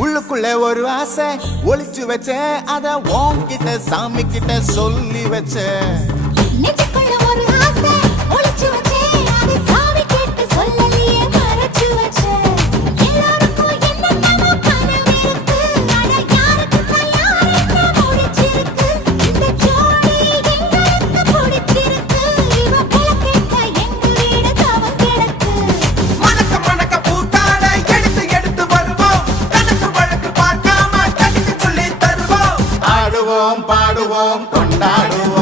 உள்ளுக்குள்ள ஒரு ஆசை ஒளிச்சு வச்ச அத உன்கிட்ட சாமி கிட்ட சொல்லி வச்ச நெஞ்சுக்குள்ள ஒரு ஆசை ஒளிச்சு வச்சேன் அதை சாமி கிட்ட சொல்லலையே மறைச்சு வச்சேன் எல்லாருக்கும் என்னென்னமோ கனவு இருக்கு அட யாருக்கு யாருக்கு முடிச்சிருக்கு இந்த ஜோடி எங்களுக்கு பிடிச்சிருக்கு இவ போக்கிட்ட எங்க வீடு தவம் கிடக்கு மணக்க மணக்க பூத்தாட எடுத்து எடுத்து வருவோம் கணக்கு வழக்கு பார்க்காம கட்டிக்கு சொல்லி தருவோம் ஆடுவோம் பாடுவோம் கொண்டாடுவோம்